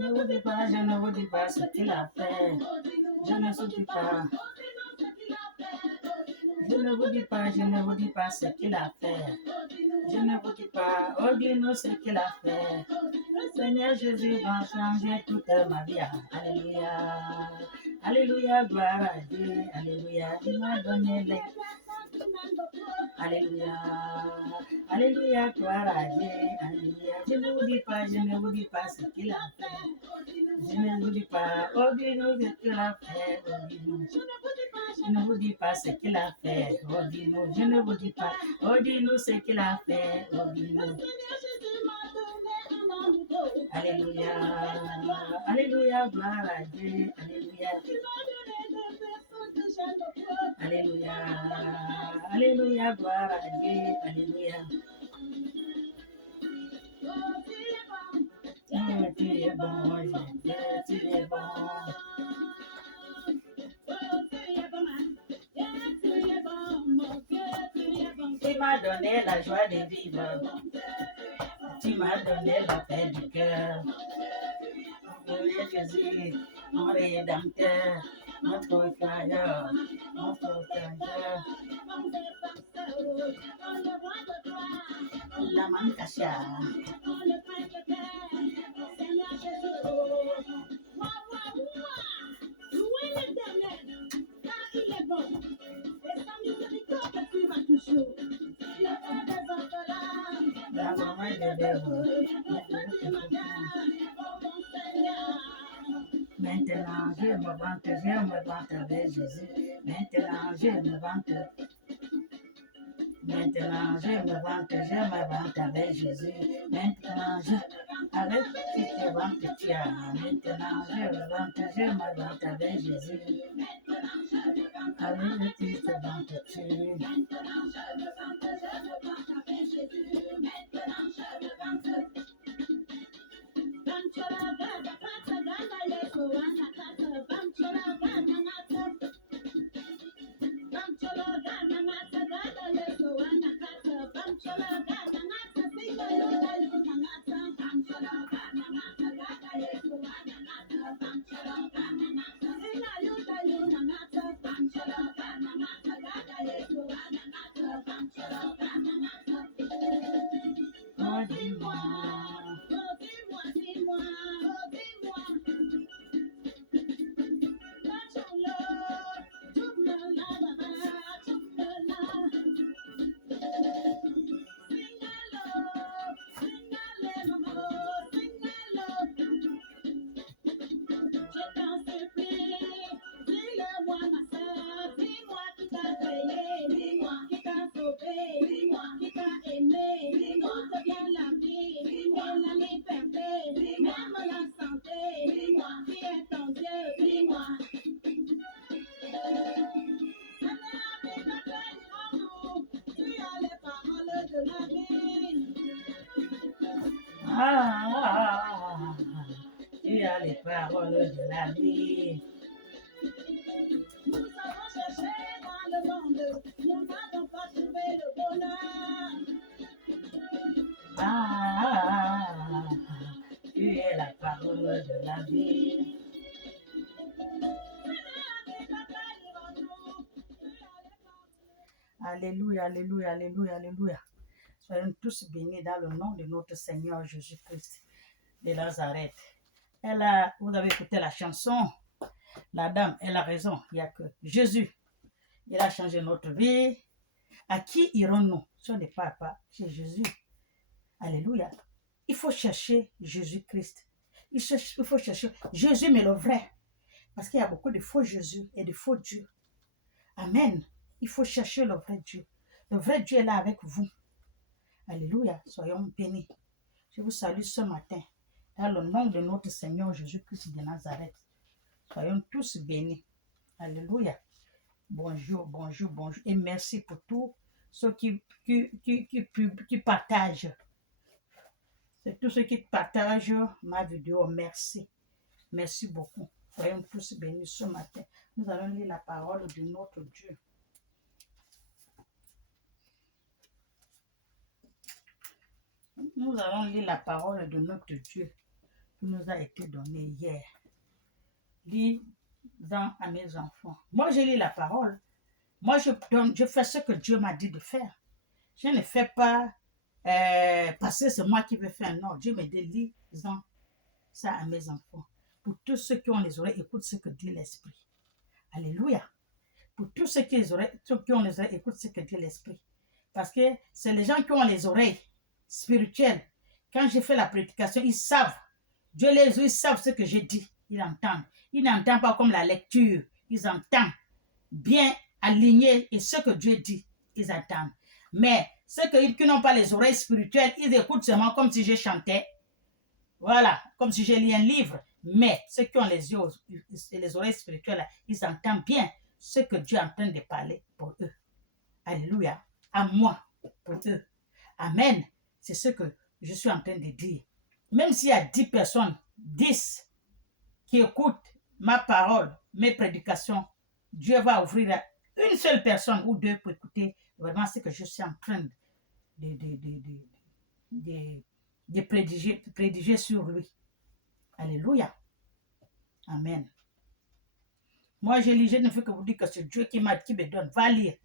ne vous dis pas, je ne vous dis pas ce qu'il a fait. Je ne vous dis pas. Je ne vous dis pas, je ne vous dis pas ce qu'il a fait. Je ne vous dis pas, oh dis-nous ce qu'il a fait. Le Seigneur Jésus va changer toute ma vie. Alléluia. Alléluia, gloire à Dieu. Alléluia, il m'a donné les... Alléluia. Alléluia, gloire à Dieu. Alléluia. Je ne vous dis pas, je ne vous dis pas ce qu'il a fait. Je ne vous dis pas, oh dis-nous ce qu'il a fait. Oh dis-nous. Je ne vous dis pas ce qu'il a fait. Oh dis-nous. Je ne vous dis pas, oh dis-nous ce qu'il a fait. Oh dis-nous. Alléluia. Alléluia, gloire à Dieu. Alléluia. Alléluia. Alléluia, gloire à Dieu. Alléluia. Oh, tu es bon, Dieu, tu es bon. Tu m'as donné la joie de vivre. Tu m'as donné la paix du cœur. Oui, Jésus, mon rédempteur, notre Créateur, notre Créateur. La mancacha. La maman de Dieu. Maintenant, je me vante avec Jésus. Maintenant, je me vante. Maintenant, je me vante avec Jésus. Maintenant, avec qui te vante tu as. Maintenant, je me vante avec Jésus. Avec qui te vante tu. Oh, dis-moi. Ah, tu as les paroles de la vie. Nous avons cherché dans le monde, nous n'avons pas trouvé le bonheur. Ah, tu es la parole de la vie. Alléluia, alléluia, alléluia, alléluia. Soyons tous bénis dans le nom de notre Seigneur Jésus-Christ de Nazareth. Vous avez écouté la chanson. La dame, elle a raison. Il n'y a que Jésus. Il a changé notre vie. À qui irons-nous si on n'est pas chez Jésus? Alléluia. Il faut chercher Jésus-Christ. Il faut chercher Jésus, mais le vrai. Parce qu'il y a beaucoup de faux Jésus et de faux dieux. Amen. Il faut chercher le vrai Dieu. Le vrai Dieu est là avec vous. Alléluia. Soyons bénis. Je vous salue ce matin. Dans le nom de notre Seigneur Jésus-Christ de Nazareth. Soyons tous bénis. Alléluia. Bonjour, bonjour, bonjour. Et merci pour tous ceux qui partagent. C'est tous ceux qui partagent ma vidéo. Merci. Merci beaucoup. Soyons tous bénis ce matin. Nous allons lire la parole de notre Dieu. Nous allons lire la parole de notre Dieu. qui nous a été donné hier. Lisant à mes enfants. Moi, je lis la parole. Moi, je fais ce que Dieu m'a dit de faire. Je ne fais pas parce que c'est moi qui veux faire. Non, Dieu me dit, lisant ça à mes enfants. Pour tous ceux qui ont les oreilles, écoute ce que dit l'Esprit. Alléluia. Pour tous ceux qui ont les oreilles, écoute ce que dit l'Esprit. Parce que c'est les gens qui ont les oreilles spirituelles. Quand je fais la prédication, ils savent. Dieu les yeux, ils savent ce que je dis. Ils entendent. Ils n'entendent pas comme la lecture. Ils entendent bien aligné et ce que Dieu dit, ils entendent. Mais ceux qui n'ont pas les oreilles spirituelles, ils écoutent seulement comme si je chantais. Voilà, comme si je lis un livre. Mais ceux qui ont les yeux et les oreilles spirituelles, ils entendent bien ce que Dieu est en train de parler pour eux. Alléluia. À moi, pour eux. Amen. C'est ce que je suis en train de dire. Même s'il y a 10 personnes, 10 qui écoutent ma parole, mes prédications, Dieu va ouvrir à une seule personne ou deux pour écouter vraiment ce que je suis en train de prédiger sur lui. Alléluia. Amen. Moi, je lis, je ne fais que vous dire que c'est Dieu qui me donne. Va lire.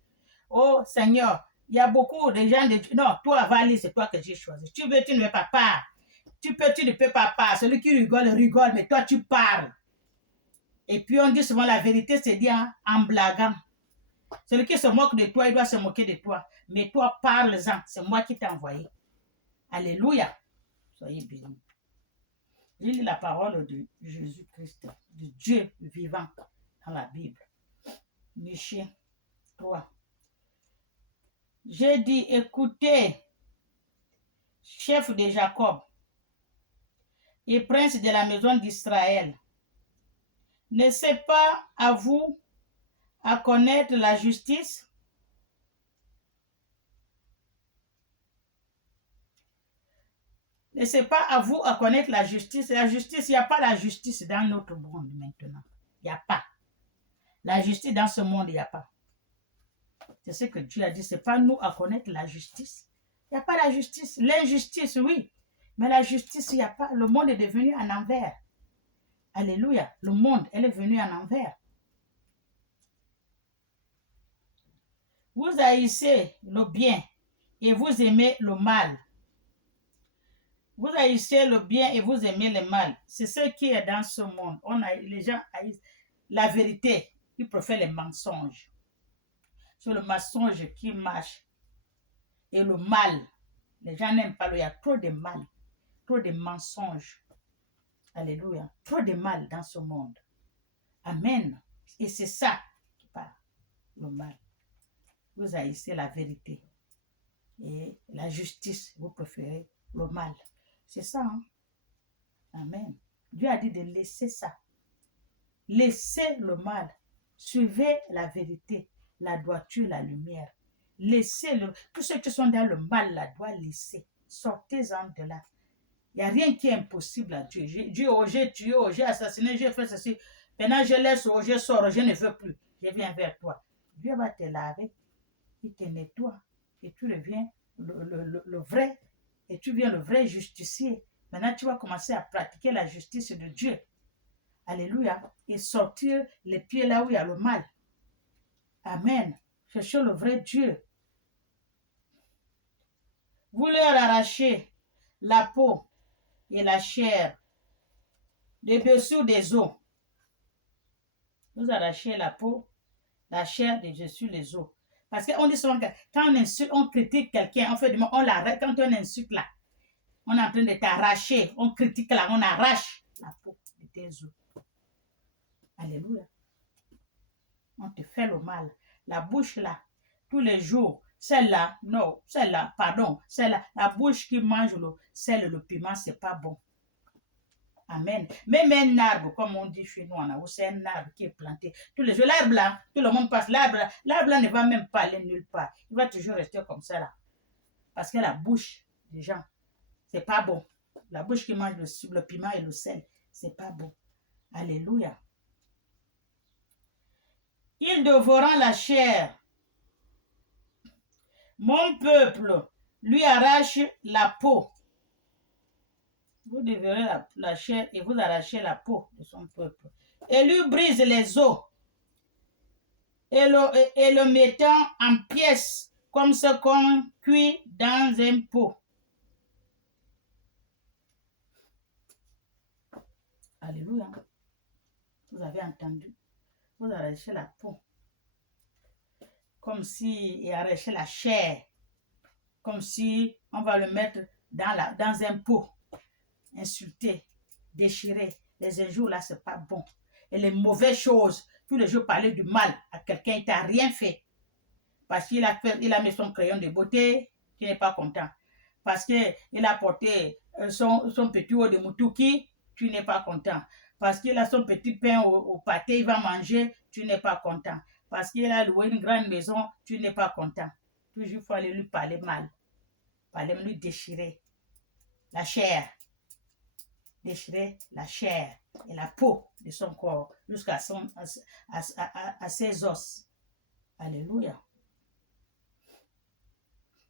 Oh Seigneur, il y a beaucoup de gens non, toi, va lire, c'est toi que j'ai choisi. Tu veux, tu ne veux pas parler. Tu ne peux pas parler. Celui qui rigole, rigole, mais toi, tu parles. Et puis, on dit souvent la vérité, c'est dit en blaguant. Celui qui se moque de toi, il doit se moquer de toi. Mais toi, parle-en. C'est moi qui t'ai envoyé. Alléluia. Soyez bénis. Je lis la parole de Jésus-Christ, de Dieu vivant dans la Bible. Michée 3. J'ai dit, écoutez, chef de Jacob et prince de la maison d'Israël, ne c'est pas à vous à connaître la justice? Ne c'est pas à vous à connaître la justice. La justice, il n'y a pas la justice dans notre monde maintenant. Il n'y a pas. La justice dans ce monde, il n'y a pas. C'est ce que Dieu a dit. Ce n'est pas nous à connaître la justice. Il n'y a pas la justice. L'injustice, oui. Mais la justice, il n'y a pas. Le monde est devenu en envers. Alléluia. Le monde, elle est venue en envers. Vous haïssez le bien et vous aimez le mal. Vous haïssez le bien et vous aimez le mal. C'est ce qui est dans ce monde. Les gens haïssent la vérité. Ils préfèrent les mensonges. C'est le mensonge qui marche. Et le mal. Les gens n'aiment pas. Il y a trop de mal. Trop de mensonges. Alléluia. Trop de mal dans ce monde. Amen. Et c'est ça qui parle. Le mal. Vous haïssez la vérité. Et la justice, vous préférez le mal. C'est ça, hein? Amen. Dieu a dit de laisser ça. Laissez le mal. Suivez la vérité, la droiture, la lumière. Laissez-le. Tous ceux qui sont dans le mal, là, doivent laisser. Sortez-en de là. Il n'y a rien qui est impossible à Dieu. Dieu, oh, j'ai tué, oh, j'ai assassiné, j'ai fait ceci. Maintenant, je laisse, oh, je sors, je ne veux plus. Je viens vers toi. Dieu va te laver. Il te nettoie. Et tu reviens le vrai. Et tu viens le vrai justicier. Maintenant, tu vas commencer à pratiquer la justice de Dieu. Alléluia. Et sortir les pieds là où il y a le mal. Amen. Cherchez le vrai Dieu. Vous leur arrachez la peau et la chair des dessous des os. Vous arrachez la peau, la chair des dessus les os. Parce qu'on dit souvent que quand on insulte, on critique quelqu'un, on fait du mal, on l'arrête. Quand on insulte là, on est en train de t'arracher, on critique là, on arrache la peau de tes os. Alléluia. On te fait le mal. La bouche là, tous les jours, celle-là, non, celle-là, pardon, celle-là, la bouche qui mange le piment, c'est pas bon. Amen. Même un arbre, comme on dit chez nous en Haut, c'est un arbre qui est planté. Tous les jours, l'arbre là, tout le monde passe. L'arbre là ne va même pas aller nulle part. Il va toujours rester comme ça là. Parce que la bouche des gens, c'est pas bon. La bouche qui mange le piment et le sel, c'est pas bon. Alléluia. Ils dévorant la chair. Mon peuple lui arrache la peau. Vous dévorez la chair et vous arrachez la peau de son peuple. Et lui brise les os et le mettant en pièces comme ce qu'on cuit dans un pot. Alléluia. Vous avez entendu. Vous arrachez la peau. Comme si il arrachait la chair. Comme si on va le mettre dans un pot. Insulter, déchirer. Les injures là, c'est pas bon. Et les mauvaises choses. Tous les jours parler du mal à quelqu'un, il t'a rien fait. Parce qu'il a mis son crayon de beauté, tu n'es pas content. Parce qu'il a porté son petit haut de moutouki, tu n'es pas content. Parce qu'il a son petit pain au pâté, il va manger, tu n'es pas content. Parce qu'il a loué une grande maison, tu n'es pas content. Toujours, il faut aller lui parler mal. Parler, lui déchirer la chair. Déchirer la chair et la peau de son corps jusqu'à ses os. Alléluia.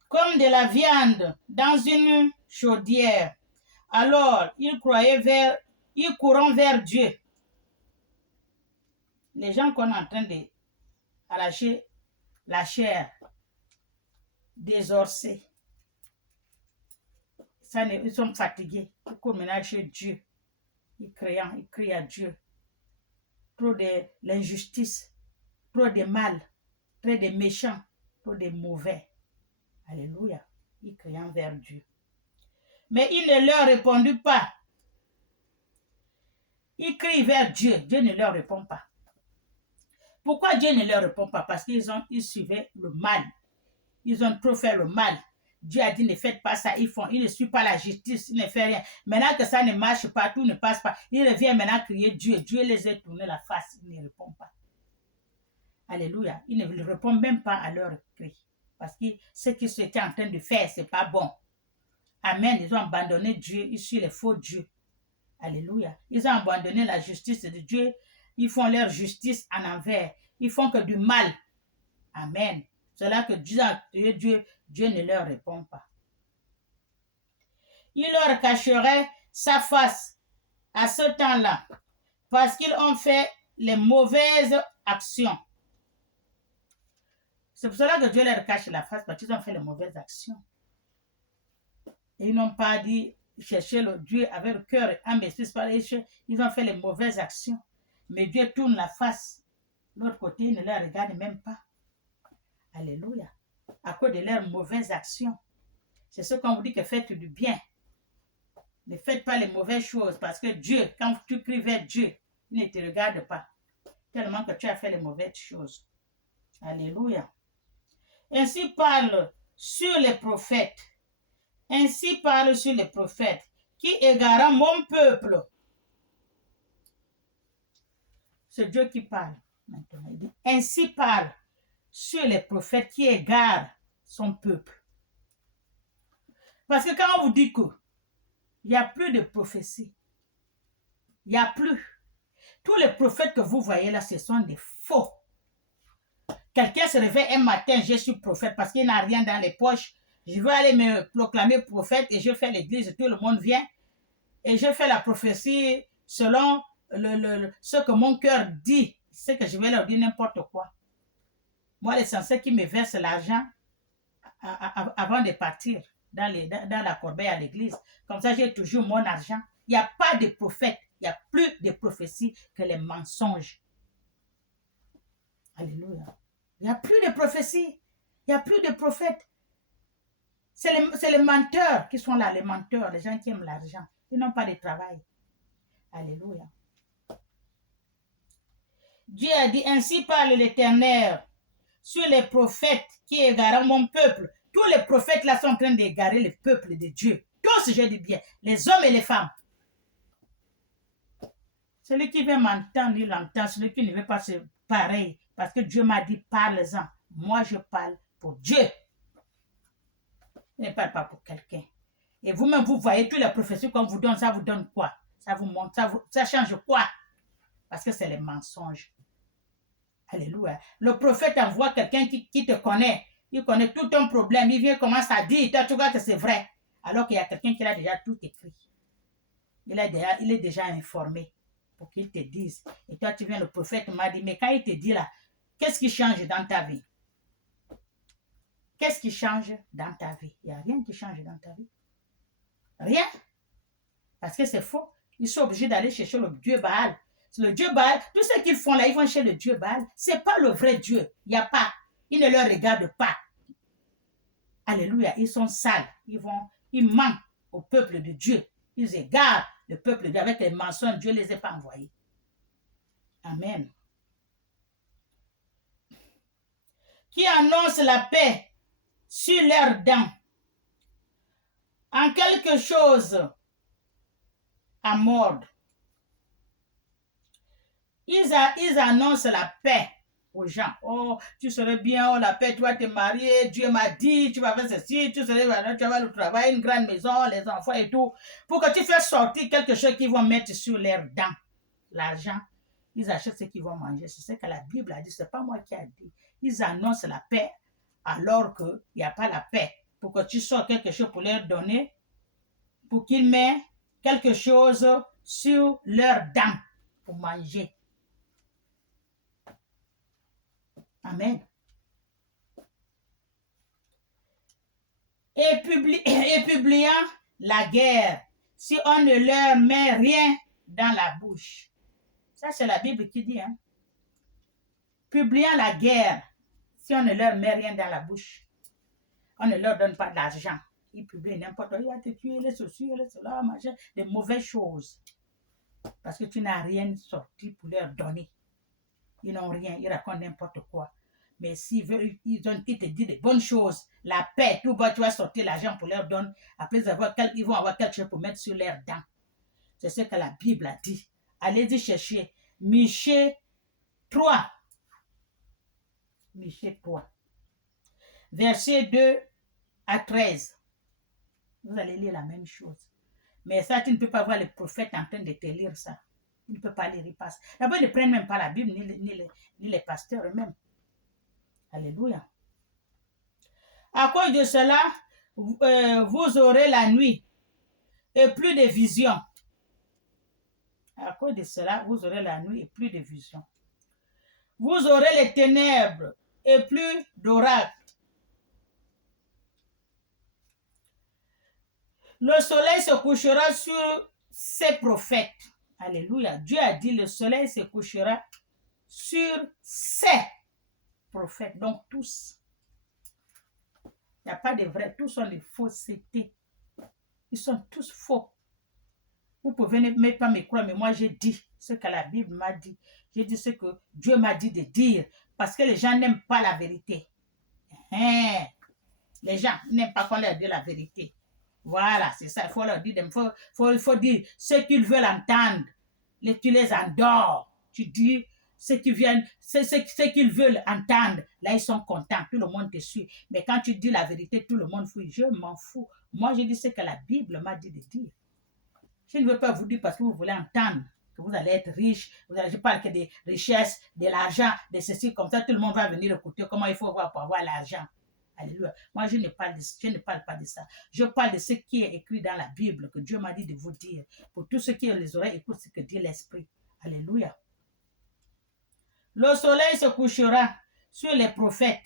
Comme de la viande dans une chaudière. Alors, ils courant vers Dieu. Les gens qu'on est en train d'arracher la chair, désorsés, ils sont fatigués. Ils courent maintenant chez Dieu. Ils crient à Dieu. Trop de l'injustice, trop de mal, trop de méchants, trop de mauvais. Alléluia. Ils crient vers Dieu. Mais il ne leur répondit pas. Ils crient vers Dieu. Dieu ne leur répond pas. Pourquoi Dieu ne leur répond pas? Parce qu'ils suivaient le mal. Ils ont trop fait le mal. Dieu a dit ne faites pas ça. Ils ne suivent pas la justice. Ils ne font rien. Maintenant que ça ne marche pas, tout ne passe pas. Ils reviennent maintenant crier Dieu. Dieu les a tourné la face. Il ne répond pas. Alléluia. Il ne répond même pas à leur cri. Parce que ce qu'ils étaient en train de faire, ce n'est pas bon. Amen. Ils ont abandonné Dieu. Ils suivent les faux dieux. Alléluia. Ils ont abandonné la justice de Dieu. Ils font leur justice en envers. Ils font que du mal. Amen. C'est là que Dieu ne leur répond pas. Il leur cacherait sa face à ce temps-là parce qu'ils ont fait les mauvaises actions. C'est pour cela que Dieu leur cache la face parce qu'ils ont fait les mauvaises actions. Et ils n'ont pas dit chercher le Dieu avec le cœur et âme et esprit. Ils ont fait les mauvaises actions. Mais Dieu tourne la face. L'autre côté, il ne les regarde même pas. Alléluia. À cause de leurs mauvaises actions. C'est ce qu'on vous dit que faites du bien. Ne faites pas les mauvaises choses parce que Dieu, quand tu cries vers Dieu, il ne te regarde pas. Tellement que tu as fait les mauvaises choses. Alléluia. Ainsi parle sur les prophètes. Ainsi parle sur les prophètes qui égarent mon peuple. C'est Dieu qui parle maintenant. Il dit, ainsi parle sur les prophètes qui égarent son peuple. Parce que quand on vous dit que il n'y a plus de prophétie, il n'y a plus. Tous les prophètes que vous voyez là, ce sont des faux. Quelqu'un se réveille un matin, je suis prophète parce qu'il n'a rien dans les poches. Je veux aller me proclamer prophète et je fais l'église, tout le monde vient. Et je fais la prophétie selon ce que mon cœur dit. C'est que je vais leur dire n'importe quoi. Moi, l'essentiel qui me verse l'argent avant de partir dans la corbeille à l'église. Comme ça, j'ai toujours mon argent. Il n'y a pas de prophète. Il n'y a plus de prophétie que les mensonges. Alléluia. Il n'y a plus de prophétie. Il n'y a plus de prophètes. C'est les menteurs qui sont là, les menteurs, les gens qui aiment l'argent. Ils n'ont pas de travail. Alléluia. Dieu a dit, ainsi parle l'Éternel sur les prophètes qui égarent mon peuple. Tous les prophètes là sont en train d'égarer le peuple de Dieu. Tous, je dis bien, les hommes et les femmes. Celui qui veut m'entendre, il l'entend. Celui qui ne veut pas, c'est pareil. Parce que Dieu m'a dit, parle-en. Moi, je parle pour Dieu. Je ne parle pas pour quelqu'un. Et vous-même, vous voyez toutes les prophéties qu'on vous donne, ça vous donne quoi? Ça vous montre, ça change quoi? Parce que c'est les mensonges. Alléluia. Le prophète envoie quelqu'un qui te connaît. Il connaît tout ton problème. Il vient commencer à dire, tu vois que c'est vrai. Alors qu'il y a quelqu'un qui a déjà tout écrit. il est déjà informé pour qu'il te dise. Et toi, tu viens, le prophète m'a dit, mais quand il te dit là, qu'est-ce qui change dans ta vie? Qu'est-ce qui change dans ta vie? Il n'y a rien qui change dans ta vie. Rien. Parce que c'est faux. Ils sont obligés d'aller chercher le Dieu Baal. Le Dieu Baal, tout ce qu'ils font là, ils vont chez le Dieu Baal. Ce n'est pas le vrai Dieu. Il n'y a pas. Ils ne le regardent pas. Alléluia. Ils sont sales. Ils mentent au peuple de Dieu. Ils égarent le peuple de Dieu avec les mensonges. Dieu ne les a pas envoyés. Amen. Qui annonce la paix sur leurs dents. En quelque chose à mordre. Ils annoncent la paix aux gens. Oh, tu serais bien, oh, la paix, tu vas te marier, Dieu m'a dit, tu vas faire ceci, tu vas le travail, une grande maison, les enfants et tout. Pour que tu fasses sortir quelque chose qu'ils vont mettre sur leurs dents. L'argent, ils achètent ce qu'ils vont manger. C'est ce que la Bible a dit, ce n'est pas moi qui ai dit. Ils annoncent la paix alors qu'il n'y a pas la paix. Pour que tu sors quelque chose pour leur donner, pour qu'ils mettent quelque chose sur leurs dents pour manger. Amen. Et publiant la guerre, si on ne leur met rien dans la bouche. Ça, c'est la Bible qui dit. Hein? Publiant la guerre, si on ne leur met rien dans la bouche. On ne leur donne pas d'argent. Ils publient n'importe quoi. Il va te tuer, les ceci, les cela, machin, des mauvaises choses. Parce que tu n'as rien sorti pour leur donner. Ils n'ont rien, ils racontent n'importe quoi. Mais s'ils veulent, ils te disent des bonnes choses, la paix, tout bas, tu vas sortir l'argent pour leur donner. Après, ils vont avoir quelque chose pour mettre sur leurs dents. C'est ce que la Bible a dit. Allez-y chercher. Michée 3. Michée 3. Verset 2 à 13. Vous allez lire la même chose. Mais ça, tu ne peux pas voir le prophète en train de te lire ça. Il ne peut pas lire, il passe. D'abord, ils ne prennent même pas la Bible, ni les pasteurs eux-mêmes. Alléluia. À cause de cela, vous aurez la nuit et plus de visions. À cause de cela, vous aurez la nuit et plus de visions. Vous aurez les ténèbres et plus d'oracles. Le soleil se couchera sur ses prophètes. Alléluia. Dieu a dit le soleil se couchera sur ses prophètes. Donc tous. Il n'y a pas de vrais. Tous sont des faussetés. Ils sont tous faux. Vous pouvez ne pas me croire, mais moi j'ai dit ce que la Bible m'a dit. J'ai dit ce que Dieu m'a dit de dire. Parce que les gens n'aiment pas la vérité. Les gens n'aiment pas qu'on leur dise la vérité. Voilà, c'est ça. Il faut leur dire, il faut dire ce qu'ils veulent entendre. Tu les endors. Tu dis ce qu'ils veulent entendre. Là, ils sont contents. Tout le monde te suit. Mais quand tu dis la vérité, tout le monde fuit. Je m'en fous. Moi, je dis ce que la Bible m'a dit de dire. Je ne veux pas vous dire parce que vous voulez entendre que vous allez être riche. Je parle que des richesses, de l'argent, de ceci. Comme ça, tout le monde va venir écouter comment il faut voir pour avoir l'argent. Alléluia. Moi, je ne parle pas de ça. Je parle de ce qui est écrit dans la Bible, que Dieu m'a dit de vous dire. Pour tous ceux qui ont les oreilles, écoutent ce que dit l'Esprit. Alléluia. Le soleil se couchera sur les prophètes.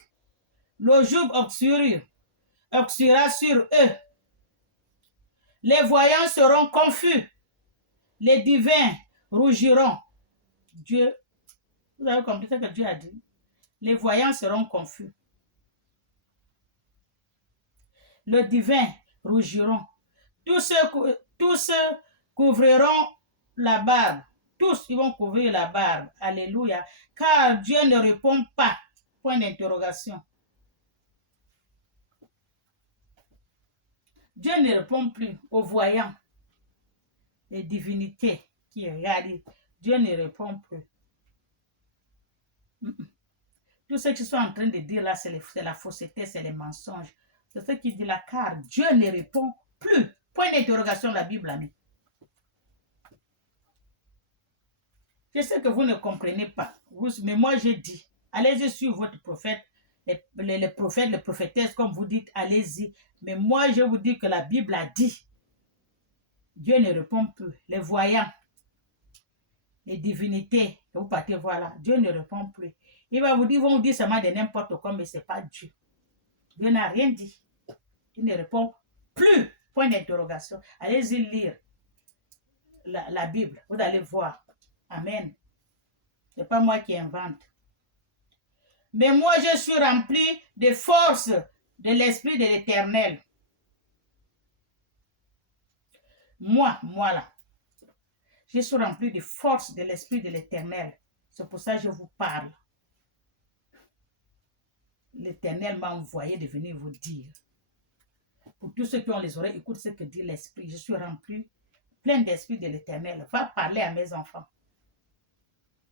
Le jour obscurera sur eux. Les voyants seront confus. Les divins rougiront. Dieu, vous avez compris ce que Dieu a dit? Les voyants seront confus. Le divin rougiront. Tous ceux couvriront la barbe. Tous, ils vont couvrir la barbe. Alléluia. Car Dieu ne répond pas. Point d'interrogation. Dieu ne répond plus aux voyants, les divinités qui regardent. Dieu ne répond plus. Tout ce qu'ils sont en train de dire là, c'est la fausseté, c'est les mensonges. C'est ce qu'il dit là, car Dieu ne répond plus. Point d'interrogation, la Bible a dit. Je sais que vous ne comprenez pas, mais moi j'ai dit, allez-y sur votre prophète, les prophètes, les prophétesses, comme vous dites, allez-y. Mais moi je vous dis que la Bible a dit. Dieu ne répond plus. Les voyants, les divinités que vous partez voir là, Dieu ne répond plus. Ils vont vous dire seulement de n'importe quoi, mais ce n'est pas Dieu. Dieu n'a rien dit. Il ne répond plus. Point d'interrogation. Allez-y lire la Bible. Vous allez voir. Amen. Ce n'est pas moi qui invente. Mais moi, je suis rempli de force de l'Esprit de l'Éternel. Moi là, je suis rempli de force de l'Esprit de l'Éternel. C'est pour ça que je vous parle. L'Éternel m'a envoyé de venir vous dire. Pour tous ceux qui ont les oreilles, écoute ce que dit l'Esprit. Je suis rempli, plein d'Esprit de l'Éternel. Va parler à mes enfants.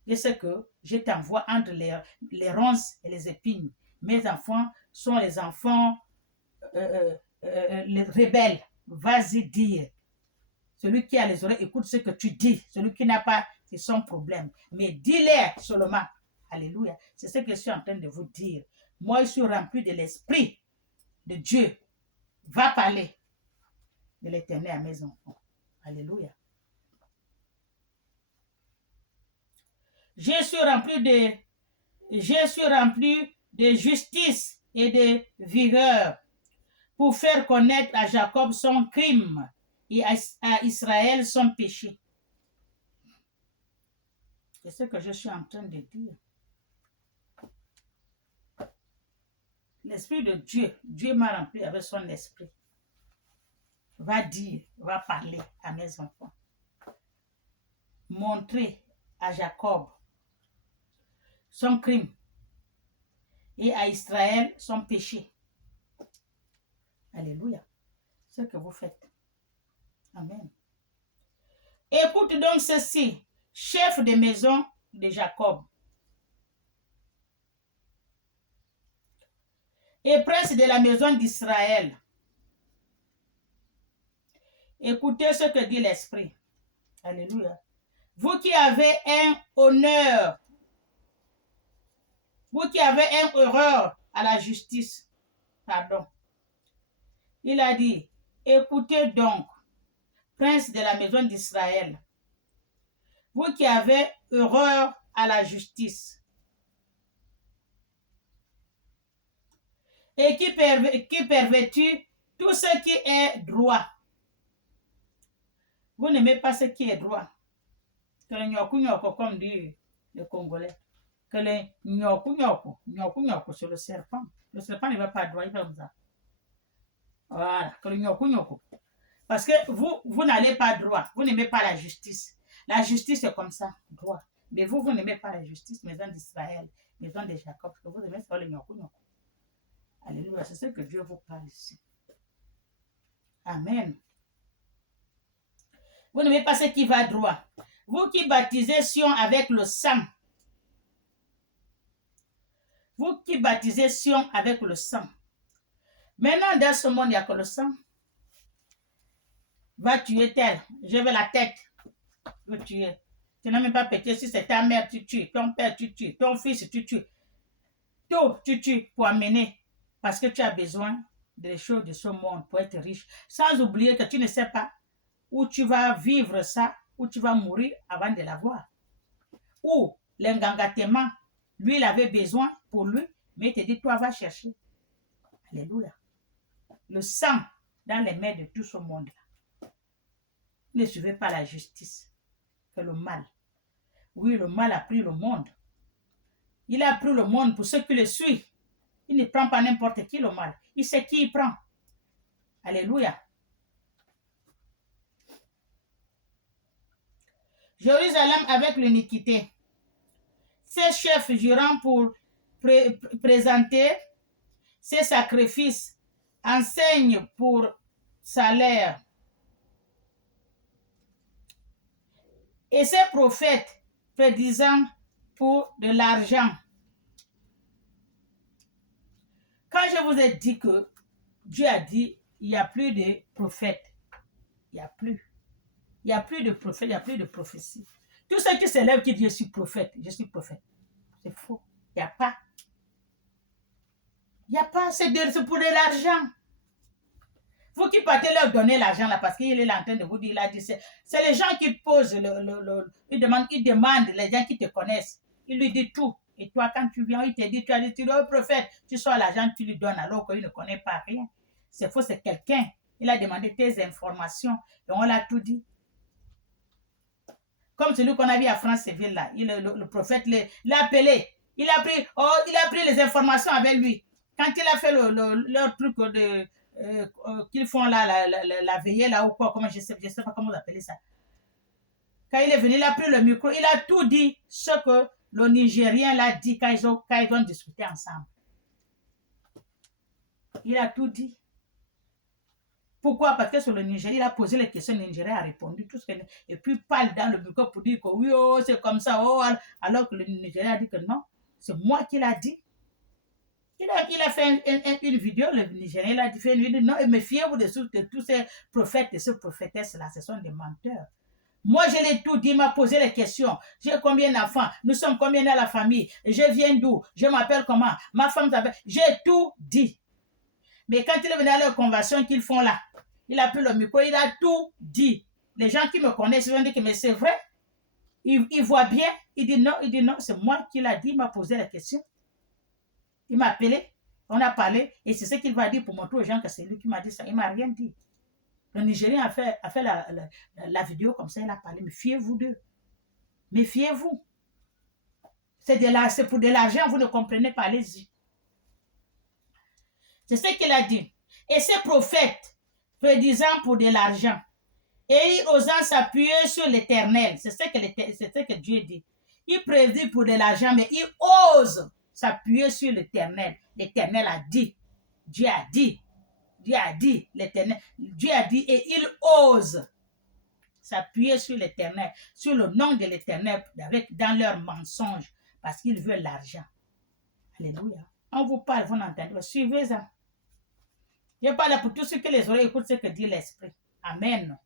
Je sais que je t'envoie entre les ronces et les épines. Mes enfants sont les enfants les rebelles. Vas-y dire. Celui qui a les oreilles, écoute ce que tu dis. Celui qui n'a pas, c'est son problème. Mais dis-les seulement. Alléluia. C'est ce que je suis en train de vous dire. Moi, je suis rempli de l'Esprit de Dieu. Va parler de l'Éternel à mes enfants. Alléluia. Je suis rempli de justice et de vigueur pour faire connaître à Jacob son crime et à Israël son péché. C'est ce que je suis en train de dire. L'Esprit de Dieu, Dieu m'a rempli avec son esprit. Va dire, va parler à mes enfants. Montrer à Jacob son crime et à Israël son péché. Alléluia. C'est ce que vous faites. Amen. Écoute donc ceci, chef de maison de Jacob et prince de la maison d'Israël. Écoutez ce que dit l'Esprit. Alléluia. Vous qui avez un honneur, vous qui avez un horreur à la justice, pardon. Il a dit, écoutez donc, prince de la maison d'Israël, vous qui avez horreur à la justice et qui pervertit tout ce qui est droit. Vous n'aimez pas ce qui est droit. Que le nyoku comme dit le Congolais. Que le nyoku sur le serpent. Le serpent ne va pas droit, il va comme ça. Voilà, que le nyoku. Parce que vous n'allez pas droit. Vous n'aimez pas la justice. La justice est comme ça, droit. Mais vous n'aimez pas la justice, maison d'Israël, maison de Jacob. Parce que vous aimez ça le nyoku. Alléluia, c'est ce que Dieu vous parle ici. Amen. Vous n'aimez pas ce qui va droit. Vous qui baptisez Sion avec le sang. Vous qui baptisez Sion avec le sang. Maintenant, dans ce monde, il n'y a que le sang. Va tuer tel. Je veux la tête. Je veux tuer. Tu n'as même pas péché. Si c'est ta mère, tu tues. Ton père, tu tues. Ton fils, tu tues. Tout, tu tues pour amener. Parce que tu as besoin des choses de ce monde pour être riche. Sans oublier que tu ne sais pas où tu vas vivre ça, où tu vas mourir avant de l'avoir. Ou l'engangattement, lui, il avait besoin pour lui, mais il te dit, toi, va chercher. Alléluia. Le sang dans les mains de tout ce monde-là. Ne suivez pas la justice, c'est le mal. Oui, le mal a pris le monde. Il a pris le monde pour ceux qui le suivent. Il ne prend pas n'importe qui le mal. Il sait qui il prend. Alléluia. Jérusalem avec l'iniquité. Ses chefs jurant pour présenter ses sacrifices, enseignent pour salaire. Et ses prophètes prédisant pour de l'argent. Quand je vous ai dit que Dieu a dit, il n'y a plus de prophètes. Il n'y a plus. Il n'y a plus de prophètes, il n'y a plus de prophétie. Tous ceux qui s'élèvent qui disent je suis prophète, c'est faux. Il n'y a pas. Il n'y a pas, c'est pour de l'argent. Vous vous qui partez leur donner l'argent là, parce qu'il est en train de vous dire, il a dit, c'est les gens qui posent, ils demandent, les gens qui te connaissent. Il lui dit tout. Et toi, quand tu viens, il te dit, tu as dit, tu es le prophète, tu sors l'argent, tu lui donnes alors qu'il ne connaît pas rien. C'est faux, c'est quelqu'un. Il a demandé tes informations et on l'a tout dit. Comme celui qu'on a vu à Franceville là, le prophète l'a appelé. Il a pris les informations avec lui. Quand il a fait leur truc qu'ils font là, la veillée là ou quoi, comment je sais pas comment vous appelez ça. Quand il est venu, il a pris le micro, il a tout dit ce que le Nigérien l'a dit quand ils ont discuté ensemble. Il a tout dit. Pourquoi? Parce que sur le Nigeria, il a posé les questions, le Nigeria a répondu tout ce que, et puis il parle dans le micro pour dire que oui, oh, c'est comme ça, oh, alors que le Nigeria a dit que non, c'est moi qui l'a dit. Il a fait une vidéo, le Nigérien, il a fait une vidéo, non, et méfiez-vous de tous ces prophètes et ces prophétesses-là, ce sont des menteurs. Moi, je l'ai tout dit, il m'a posé les questions. J'ai combien d'enfants? Nous sommes combien dans la famille? Je viens d'où? Je m'appelle comment? Ma femme s'appelle... J'ai tout dit. Mais quand il est venu à leur convention qu'ils font là, il a pris le micro, il a tout dit. Les gens qui me connaissent, ils vont dire que mais c'est vrai. Il voit bien. Il dit non, c'est moi qui l'a dit, il m'a posé la question. Il m'a appelé, on a parlé, et c'est ce qu'il va dire pour montrer aux gens que c'est lui qui m'a dit ça. Il ne m'a rien dit. Le Nigérien a fait la vidéo comme ça, il a parlé. Méfiez-vous d'eux. Méfiez-vous. C'est pour de l'argent, vous ne comprenez pas, allez-y. C'est ce qu'il a dit. Et ces prophètes, prédisant pour de l'argent, et osant s'appuyer sur l'Éternel, c'est ce que Dieu dit. Il prédit pour de l'argent, mais il ose s'appuyer sur l'Éternel. L'Éternel a dit. Dieu a dit. Dieu a dit. L'Éternel. Dieu a dit et il ose s'appuyer sur l'Éternel, sur le nom de l'Éternel, dans leurs mensonges, parce qu'ils veulent l'argent. Alléluia. On vous parle, vous n'entendez. Suivez ça. Je parle pour tous ceux que les oreilles écoutent ce que dit l'Esprit. Amen.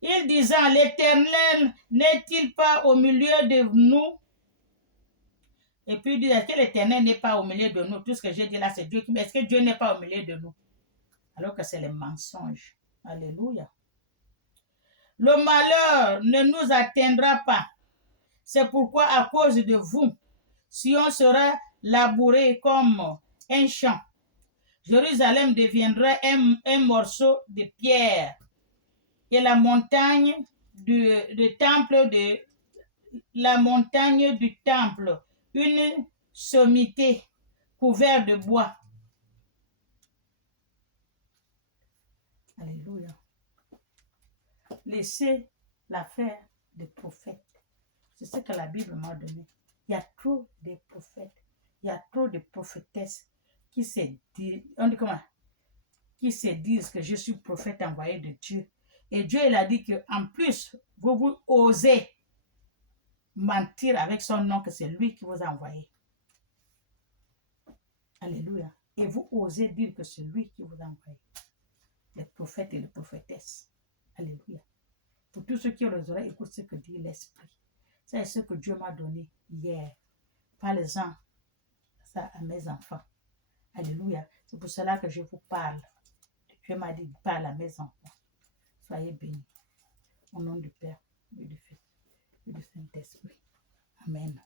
Il disant, l'Éternel n'est-il pas au milieu de nous? Et puis il dit, est-ce que l'Éternel n'est pas au milieu de nous? Tout ce que j'ai dit là, c'est Dieu qui me dit, est-ce que Dieu n'est pas au milieu de nous? Alors que c'est le mensonge. Alléluia. Le malheur ne nous atteindra pas. C'est pourquoi, à cause de vous, Sion sera labouré comme un champ. Jérusalem deviendra un morceau de pierre. Et la montagne du temple, une sommité couverte de bois. Alléluia. Laissez l'affaire des prophètes. C'est ce que la Bible m'a donné. Il y a trop de prophètes. Il y a trop de prophétesses qui se disent que je suis prophète envoyé de Dieu. Et Dieu, il a dit qu'en plus, vous osez mentir avec son nom, que c'est lui qui vous a envoyé. Alléluia. Et vous osez dire que c'est lui qui vous a envoyé. Les prophètes et les prophétesses. Alléluia. Pour tous ceux qui ont les oreilles, écoutent ce que dit l'Esprit. C'est ce que Dieu m'a donné hier. Parlez-en ça à mes enfants. Alléluia. C'est pour cela que je vous parle. Dieu m'a dit, parle à mes enfants. Soyez bénis. Au nom du Père, et du Fils, et du Saint-Esprit. Amen.